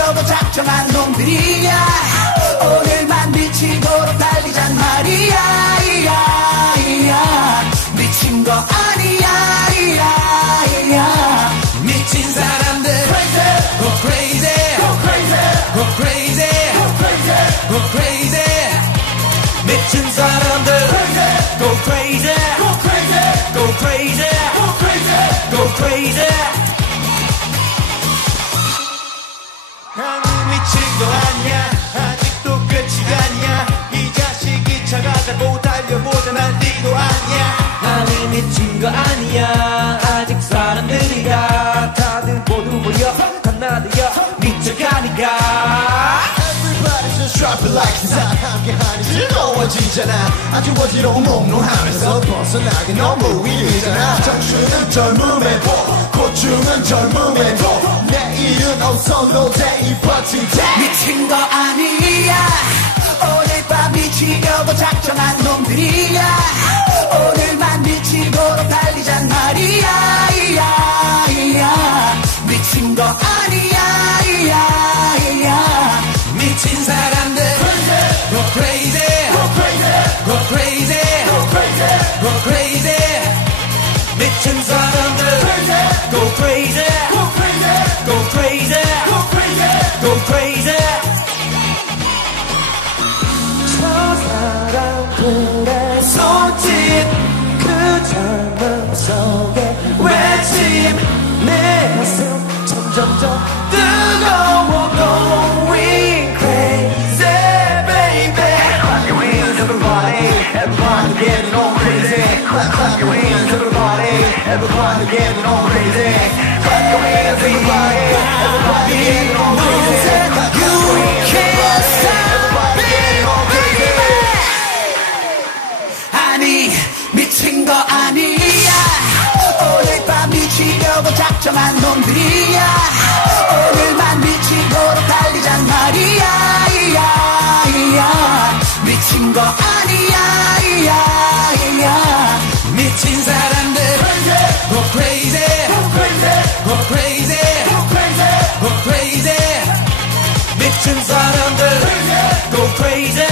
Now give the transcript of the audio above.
미치려고 작정한 놈들이야 오늘만 미치도록 달리잔 말이야 이야 이야 미친 거 아니야 이야 이야 미친 사람들 Go crazy Go crazy Go crazy 미친 사람들 Go crazy Go crazy Go crazy 나는 미친 거 아니야 아직도 끝이 아니야 이자 미친 거 아니야. 아직 사람들이야. 다들 모두 모여 하나되어 미쳐가니까. Everybody just drop it like hot 함께하니 즐거워지잖아. 아주 어지러운 몽롱하면서 벗어나기 너무 위리잖아. 청춘은 젊음의 보 고충은 젊음의 도 내일은 어서 노래 이 버튼 미친 거 아니야. 오늘 밤 미치려고 작정한 놈들이야 속에 외침 내 가슴 점점점 뜨거워 going crazy baby Clap your hands everybody Everybody getting on crazy Clap, clap your hands everybody Everybody getting on crazy Clap your hands everybody Everybody getting on crazy Clap, your hands everybody Everybody getting on crazy 아니 미친 거 아니 놈들이야. 오늘만 미치도록 달리잔 말이야. 이야 이야. 미친 거 아니야. 이야 이야. 미친 사람들. Go crazy. Go crazy. Go crazy. 미친 사람들. Go crazy